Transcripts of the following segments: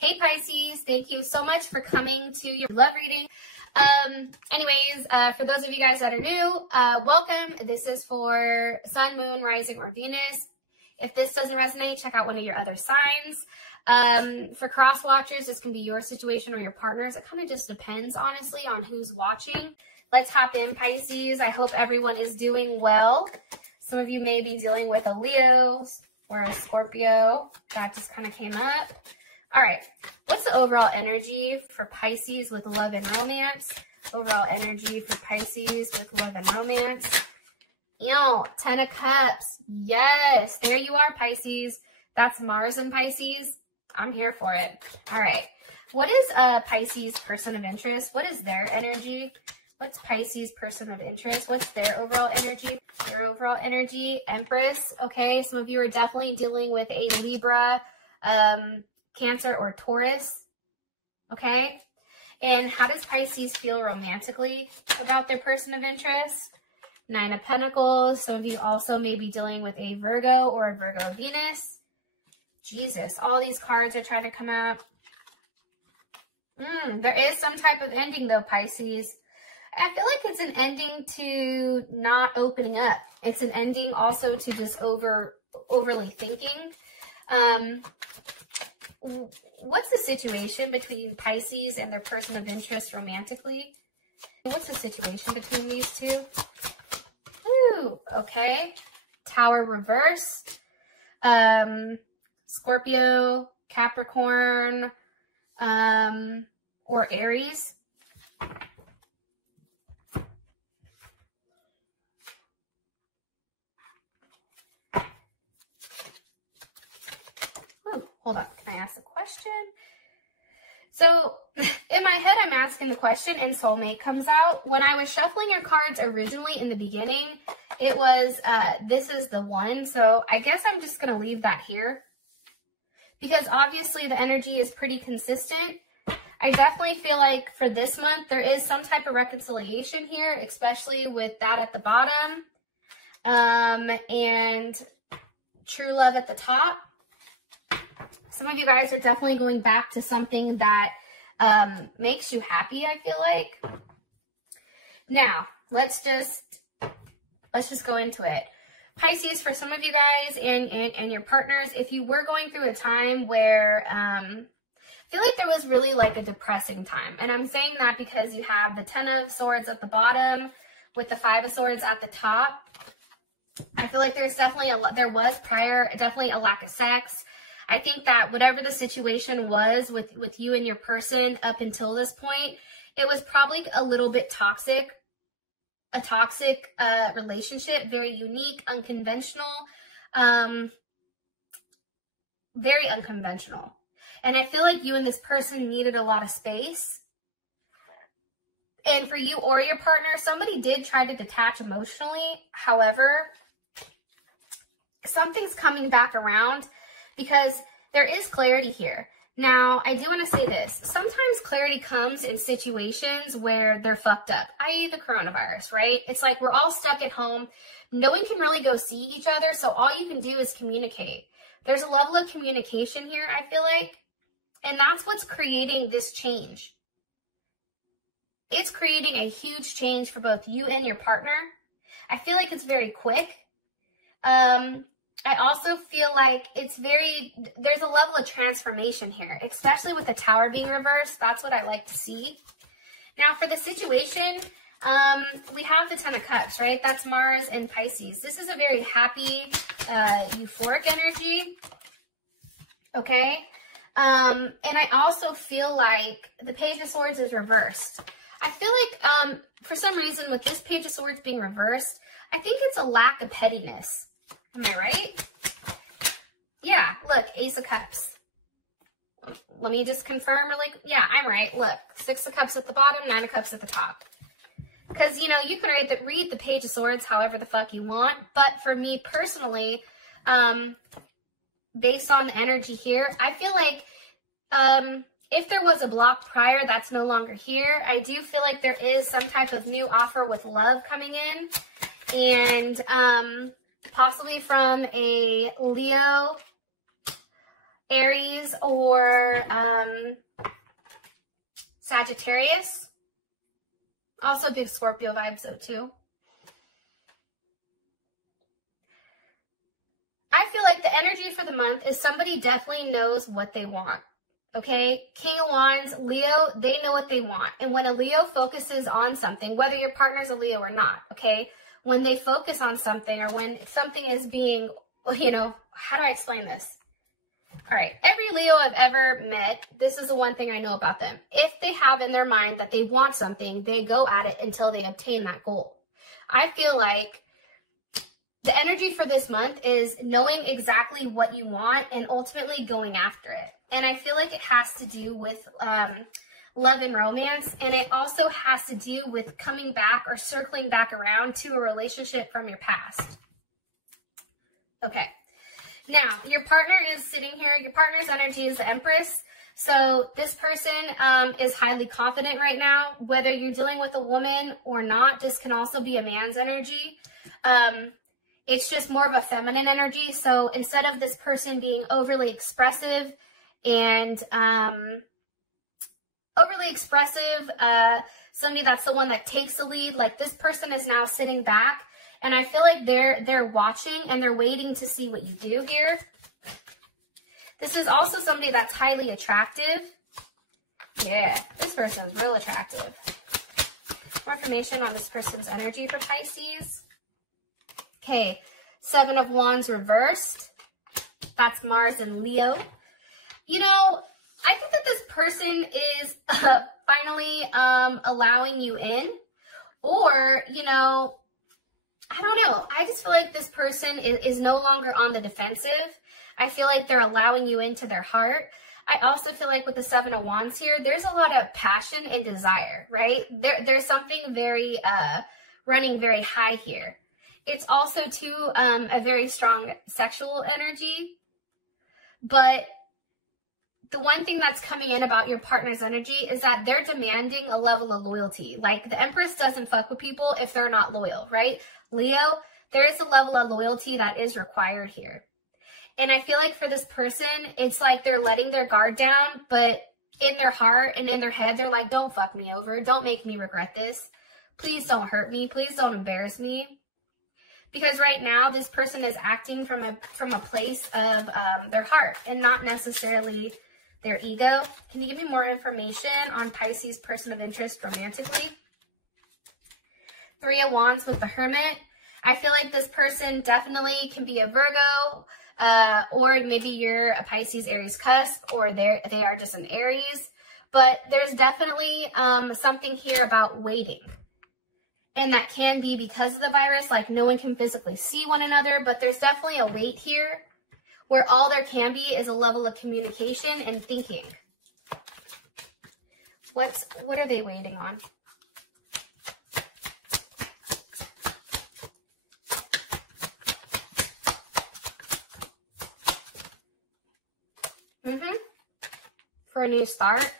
Hey Pisces, thank you so much for coming to your love reading. For those of you guys that are new, welcome. This is for Sun, Moon, Rising, or Venus. If this doesn't resonate, check out one of your other signs. For cross watchers, this can be your situation or your partner's. It kind of just depends, honestly, on who's watching. Let's hop in, Pisces. I hope everyone is doing well. Some of you may be dealing with a Leo or a Scorpio. That just kind of came up. All right, what's the overall energy for Pisces with love and romance? Overall energy for Pisces with love and romance. Ten of Cups. Yes, there you are, Pisces. That's Mars in Pisces. I'm here for it. All right, what is a Pisces person of interest? What is their energy? What's Pisces person of interest? What's their overall energy? Their overall energy, Empress. Okay, some of you are definitely dealing with a Libra, Cancer, or Taurus. Okay, and how does Pisces feel romantically about their person of interest? Nine of Pentacles. Some of you also may be dealing with a Virgo or a Virgo Venus. Jesus, all these cards are trying to come out. There is some type of ending though, Pisces. I feel like it's an ending to not opening up. It's an ending also to just overly thinking. What's the situation between Pisces and their person of interest romantically? What's the situation between these two? Ooh, okay. Tower reverse. Scorpio, Capricorn, or Aries. Ooh, hold on. Can I ask a question? So in my head, I'm asking the question and soulmate comes out. When I was shuffling your cards originally in the beginning, it was, this is the one. So I guess I'm just going to leave that here because obviously the energy is pretty consistent. I definitely feel like for this month, there is some type of reconciliation here, especially with that at the bottom, and true love at the top. Some of you guys are definitely going back to something that makes you happy, I feel like. Now, let's just go into it. Pisces, for some of you guys and your partners, if you were going through a time where I feel like there was really like a depressing time. And I'm saying that because you have the Ten of Swords at the bottom with the Five of Swords at the top. I feel like there's definitely definitely a lack of sex. I think that whatever the situation was with you and your person up until this point, it was probably a little bit toxic. A toxic relationship, very unique, unconventional, very unconventional. And I feel like you and this person needed a lot of space. And for you or your partner, somebody did try to detach emotionally. However, something's coming back around because there is clarity here. Now, I do want to say this. Sometimes clarity comes in situations where they're fucked up, i.e. the coronavirus, right? It's like we're all stuck at home. No one can really go see each other, so all you can do is communicate. There's a level of communication here, I feel like, and that's what's creating this change. It's creating a huge change for both you and your partner. I feel like it's very quick. I also feel like there's a level of transformation here, especially with the Tower being reversed. That's what I like to see. Now, for the situation, we have the Ten of Cups, right? That's Mars and Pisces. This is a very happy, euphoric energy, okay? And I also feel like the Page of Swords is reversed. I feel like for some reason with this Page of Swords being reversed, I think it's a lack of pettiness. Am I right? Yeah, look, Ace of Cups. Let me just confirm really. Yeah, I'm right. Look, Six of Cups at the bottom, Nine of Cups at the top. Because, you know, you can read the Page of Swords however the fuck you want. But for me personally, based on the energy here, I feel like if there was a block prior that's no longer here, I do feel like there is some type of new offer with love coming in. And possibly from a Leo Aries or Sagittarius. Also big Scorpio vibes though too. I feel like the energy for the month is somebody definitely knows what they want. Okay, King of Wands, Leo, they know what they want. And when a Leo focuses on something, whether your partner's a Leo or not, okay, when they focus on something or when something is being, you know, how do I explain this? All right, every Leo I've ever met, this is the one thing I know about them. If they have in their mind that they want something, they go at it until they obtain that goal. I feel like the energy for this month is knowing exactly what you want and ultimately going after it. And I feel like it has to do with love and romance. And it also has to do with coming back or circling back around to a relationship from your past. Okay. Now, your partner is sitting here. Your partner's energy is the Empress. So this person is highly confident right now. Whether you're dealing with a woman or not, this can also be a man's energy. It's just more of a feminine energy. So instead of this person being overly expressive and somebody that's the one that takes the lead, like this person is now sitting back, and I feel like they're watching and they're waiting to see what you do here. This is also somebody that's highly attractive. Yeah, this person's real attractive. More information on this person's energy for Pisces. Okay, 7 of Wands reversed. That's Mars and Leo. You know, I think that this person is finally allowing you in. Or, you know, I don't know. I just feel like this person is no longer on the defensive. I feel like they're allowing you into their heart. I also feel like with the 7 of Wands here, there's a lot of passion and desire, right? There's something very, running very high here. It's also, too, a very strong sexual energy. But the one thing that's coming in about your partner's energy is that they're demanding a level of loyalty. Like, the Empress doesn't fuck with people if they're not loyal, right? Leo, there is a level of loyalty that is required here. And I feel like for this person, it's like they're letting their guard down, but in their heart and in their head, they're like, don't fuck me over. Don't make me regret this. Please don't hurt me. Please don't embarrass me. Because right now, this person is acting from a place of their heart and not necessarily their ego. Can you give me more information on Pisces' person of interest romantically? 3 of Wands with the Hermit. I feel like this person definitely can be a Virgo, or maybe you're a Pisces Aries cusp, or they are just an Aries. But there's definitely something here about waiting. And that can be because of the virus, like no one can physically see one another, but there's definitely a wait here where all there can be is a level of communication and thinking. What are they waiting on? For a new start.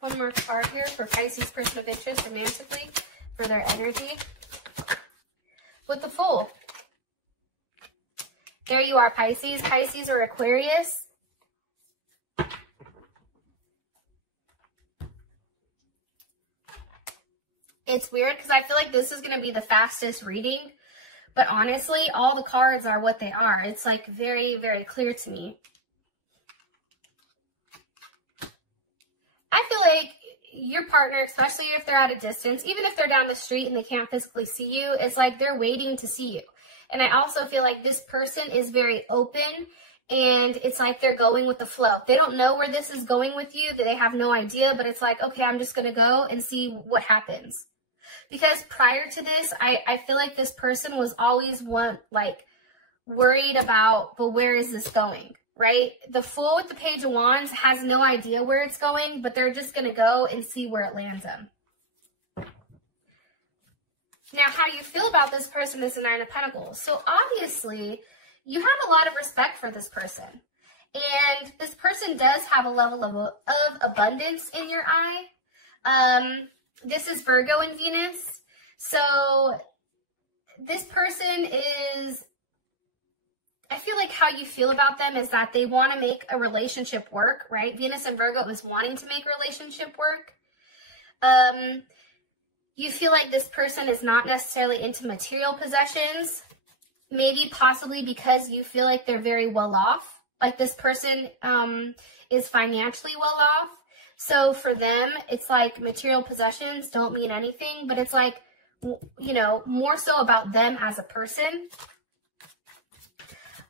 One more card here for Pisces person of interest romantically for their energy. With the Fool. There you are, Pisces. Pisces or Aquarius. It's weird because I feel like this is going to be the fastest reading. But honestly, all the cards are what they are. It's like very, very clear to me. I feel like your partner, especially if they're at a distance, even if they're down the street and they can't physically see you, it's like they're waiting to see you. And I also feel like this person is very open and it's like they're going with the flow. They don't know where this is going with you. They have no idea, but it's like, okay, I'm just going to go and see what happens. Because prior to this, I feel like this person was always worried about, but where is this going? Right? The Fool with the Page of Wands has no idea where it's going, but they're just going to go and see where it lands them. Now, how you feel about this person is the 9 of Pentacles. So obviously, you have a lot of respect for this person. And this person does have a level of abundance in your eye. This is Virgo and Venus. So this person is I feel like how you feel about them is that they want to make a relationship work, right? Venus and Virgo is wanting to make a relationship work. You feel like this person is not necessarily into material possessions, maybe possibly because you feel like they're very well off. Like this person is financially well off. So for them, it's like material possessions don't mean anything, but it's like, you know, more so about them as a person.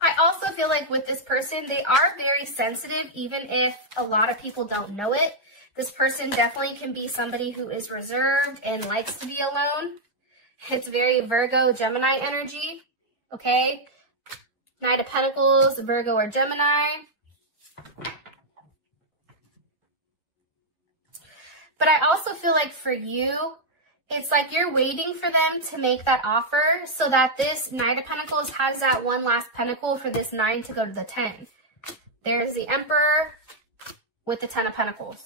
I also feel like with this person, they are very sensitive, even if a lot of people don't know it. This person definitely can be somebody who is reserved and likes to be alone. It's very Virgo, Gemini energy, okay? Knight of Pentacles, Virgo or Gemini. But I also feel like for you, it's like you're waiting for them to make that offer so that this Knight of Pentacles has that one last pentacle for this 9 to go to the 10. There's the Emperor with the 10 of Pentacles.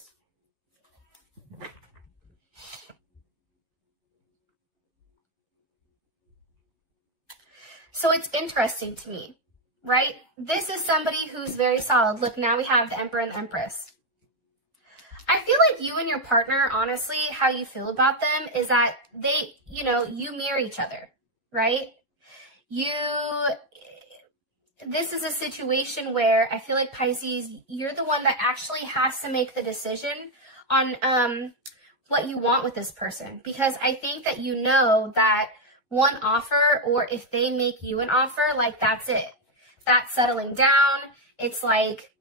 So it's interesting to me, right? This is somebody who's very solid. Look, now we have the Emperor and the Empress. I feel like you and your partner, honestly, how you feel about them is that they, you know, you mirror each other, right? This is a situation where I feel like Pisces, you're the one that actually has to make the decision on what you want with this person. Because I think that you know that one offer, or if they make you an offer, like that's it. That's settling down. It's like,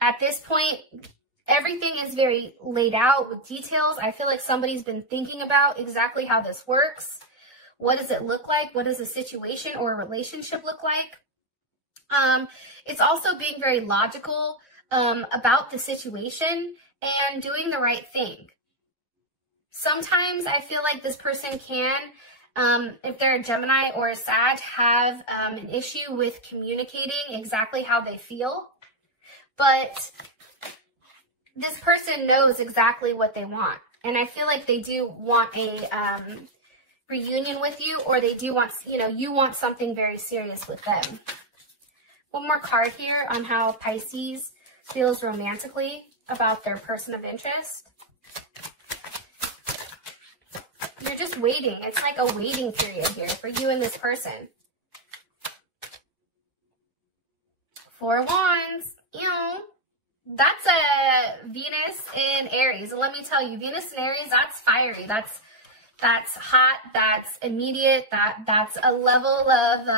at this point, everything is very laid out with details. I feel like somebody's been thinking about exactly how this works. What does it look like? What does a situation or a relationship look like? It's also being very logical about the situation and doing the right thing. Sometimes I feel like this person can, if they're a Gemini or a Sag, have an issue with communicating exactly how they feel. But this person knows exactly what they want. And I feel like they do want a reunion with you, or they do want, you know, you want something very serious with them. One more card here on how Pisces feels romantically about their person of interest. You're just waiting. It's like a waiting period here for you and this person. 4 of Wands. Ew. That's a Venus in Aries. And let me tell you, Venus in Aries, that's fiery. That's hot. That's immediate. That's a level of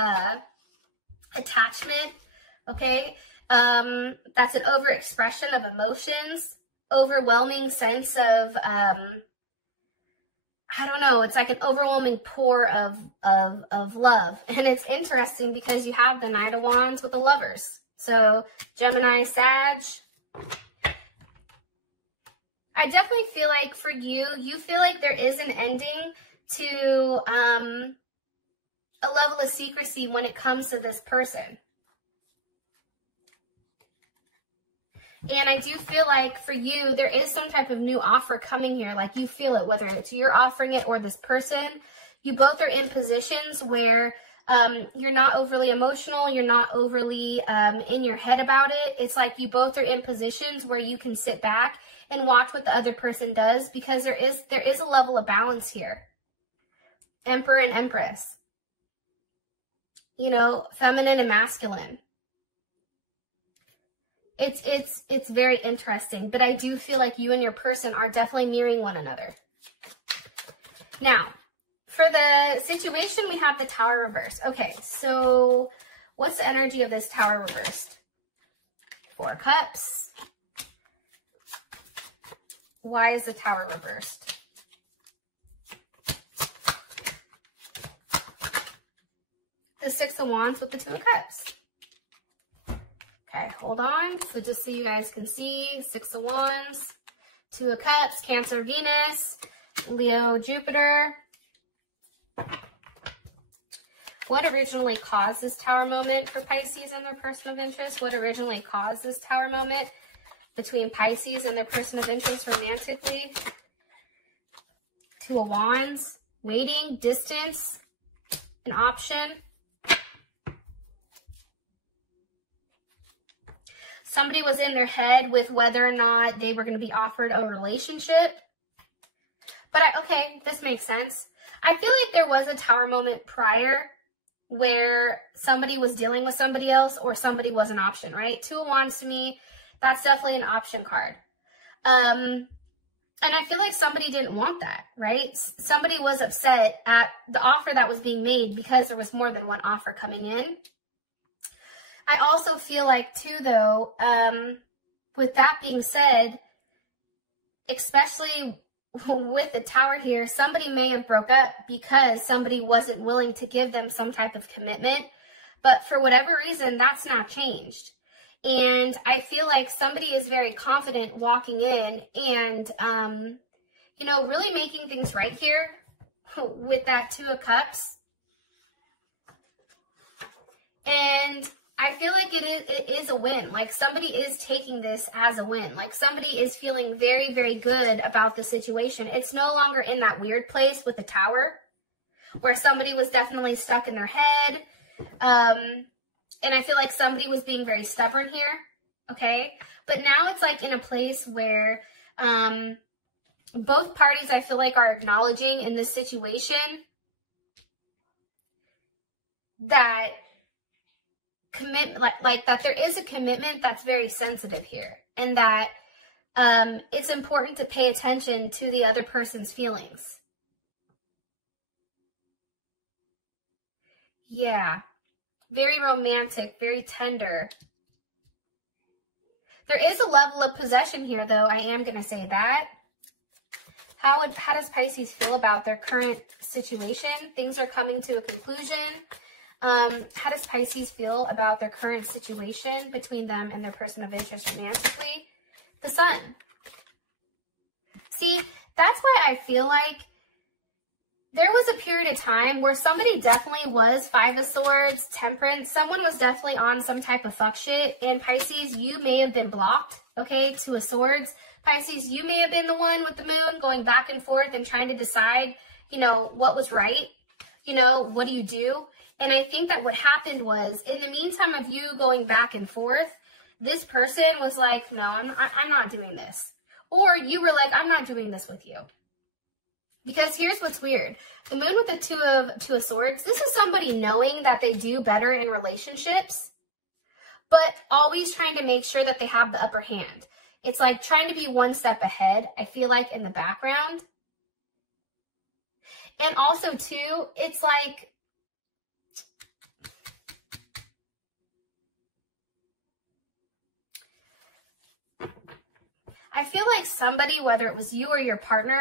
attachment. Okay. That's an overexpression of emotions, overwhelming sense of, I don't know, it's like an overwhelming pour of love. And it's interesting because you have the Knight of Wands with the Lovers. So Gemini, Sag. I definitely feel like for you, you feel like there is an ending to a level of secrecy when it comes to this person. And I do feel like for you, there is some type of new offer coming here. Like you feel it, whether it's you're offering it or this person. You both are in positions where you're not overly emotional. You're not overly in your head about it. It's like you both are in positions where you can sit back and watch what the other person does, because there is a level of balance here. Emperor and Empress. You know, feminine and masculine. It's very interesting, but I do feel like you and your person are definitely mirroring one another. Now, for the situation, we have the Tower reversed. Okay, so what's the energy of this Tower reversed? 4 of Cups. Why is the Tower reversed? The 6 of Wands with the 2 of Cups. Okay, hold on. So just so you guys can see, 6 of Wands, 2 of Cups, Cancer, Venus, Leo, Jupiter. What originally caused this Tower moment for Pisces and their person of interest? What originally caused this Tower moment between Pisces and their person of interest romantically? 2 of Wands, waiting, distance, an option. Somebody was in their head with whether or not they were going to be offered a relationship. But okay, this makes sense. I feel like there was a Tower moment prior where somebody was dealing with somebody else or somebody was an option, right? Two of Wands to me, that's definitely an option card. And I feel like somebody didn't want that, right? Somebody was upset at the offer that was being made because there was more than one offer coming in. I also feel like too, though, with that being said, especially with the Tower here, somebody may have broke up because somebody wasn't willing to give them some type of commitment. But for whatever reason, that's now changed. And I feel like somebody is very confident walking in and, you know, really making things right here with that Two of Cups. And I feel like it is a win. Like somebody is taking this as a win. Like somebody is feeling very, very good about the situation. It's no longer in that weird place with the Tower where somebody was definitely stuck in their head. And I feel like somebody was being very stubborn here. Okay. But now it's like in a place where both parties, I feel like, are acknowledging in this situation that like that there is a commitment that's very sensitive here, and that it's important to pay attention to the other person's feelings. Yeah, very romantic, very tender. There is a level of possession here, though. I am going to say that. How does Pisces feel about their current situation? Things are coming to a conclusion. How does Pisces feel about their current situation between them and their person of interest romantically? The Sun. See, that's why I feel like there was a period of time where somebody definitely was Five of Swords, Temperance. Someone was definitely on some type of fuck shit. And Pisces, you may have been blocked, okay, Two of Swords. Pisces, you may have been the one with the moon going back and forth and trying to decide, you know, what was right. You know, what do you do? And I think that what happened was, in the meantime of you going back and forth, this person was like, no, I'm not doing this. Or you were like, I'm not doing this with you. Because here's what's weird. The moon with the two of Swords, this is somebody knowing that they do better in relationships, but always trying to make sure that they have the upper hand. It's like trying to be one step ahead, I feel like, in the background. And also, too, it's like, I feel like somebody, whether it was you or your partner,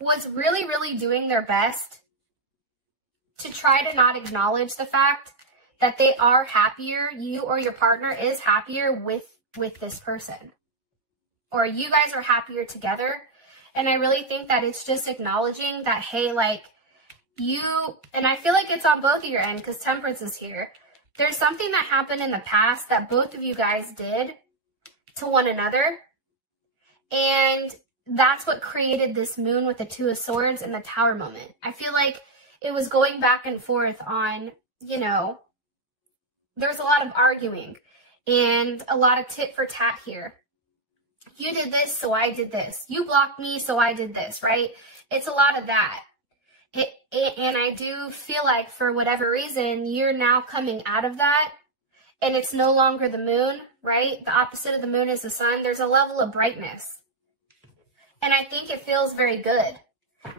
was really, really doing their best to try to not acknowledge the fact that they are happier, you or your partner is happier with this person. Or you guys are happier together. And I really think that it's just acknowledging that, hey, like, you, and I feel like it's on both of your end because Temperance is here. There's something that happened in the past that both of you guys did to one another. And that's what created this moon with the Two of Swords and the Tower moment. I feel like it was going back and forth on, you know, there's a lot of arguing and a lot of tit for tat here. You did this, so I did this. You blocked me, so I did this, right? It's a lot of that. And I do feel like for whatever reason, you're now coming out of that. And it's no longer the moon, right? The opposite of the moon is the sun. There's a level of brightness. And I think it feels very good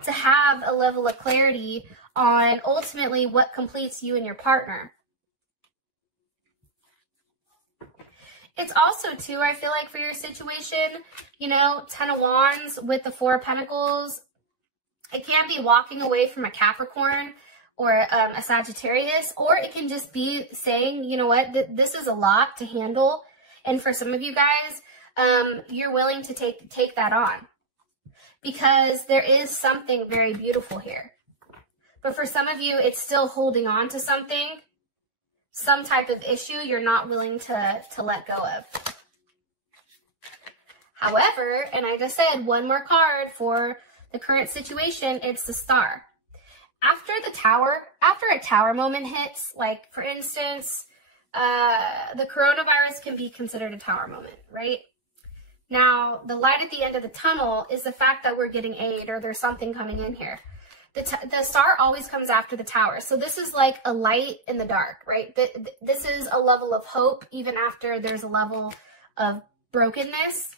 to have a level of clarity on ultimately what completes you and your partner. It's also, too, I feel like for your situation, you know, Ten of Wands with the Four of Pentacles, it can be walking away from a Capricorn or a Sagittarius, or it can just be saying, you know what, this is a lot to handle. And for some of you guys, you're willing to take that on. Because there is something very beautiful here. But for some of you, it's still holding on to something, some type of issue you're not willing to let go of. However, and I just said one more card for the current situation, it's the Star. After a Tower moment hits, like for instance, the coronavirus can be considered a tower moment, right? Now, the light at the end of the tunnel is the fact that we're getting aid or there's something coming in here. The star always comes after the tower. So this is like a light in the dark, right? This is a level of hope even after there's a level of brokenness.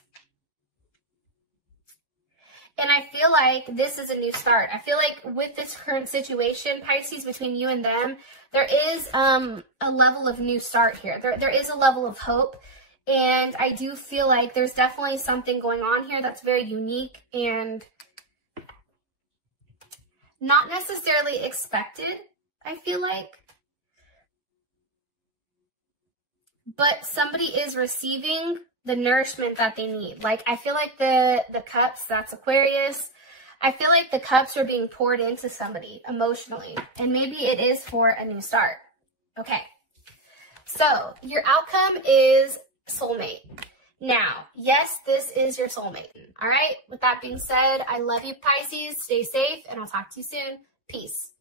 And I feel like this is a new start. I feel like with this current situation, Pisces, between you and them, there is a level of new start here. There is a level of hope. And I do feel like there's definitely something going on here that's very unique and not necessarily expected, I feel like. But somebody is receiving the nourishment that they need. Like, I feel like the cups, that's Aquarius. I feel like the cups are being poured into somebody emotionally. And maybe it is for a new start. Okay. So, your outcome is soulmate. Now, yes, this is your soulmate. All right. With that being said, I love you, Pisces. Stay safe, and I'll talk to you soon. Peace.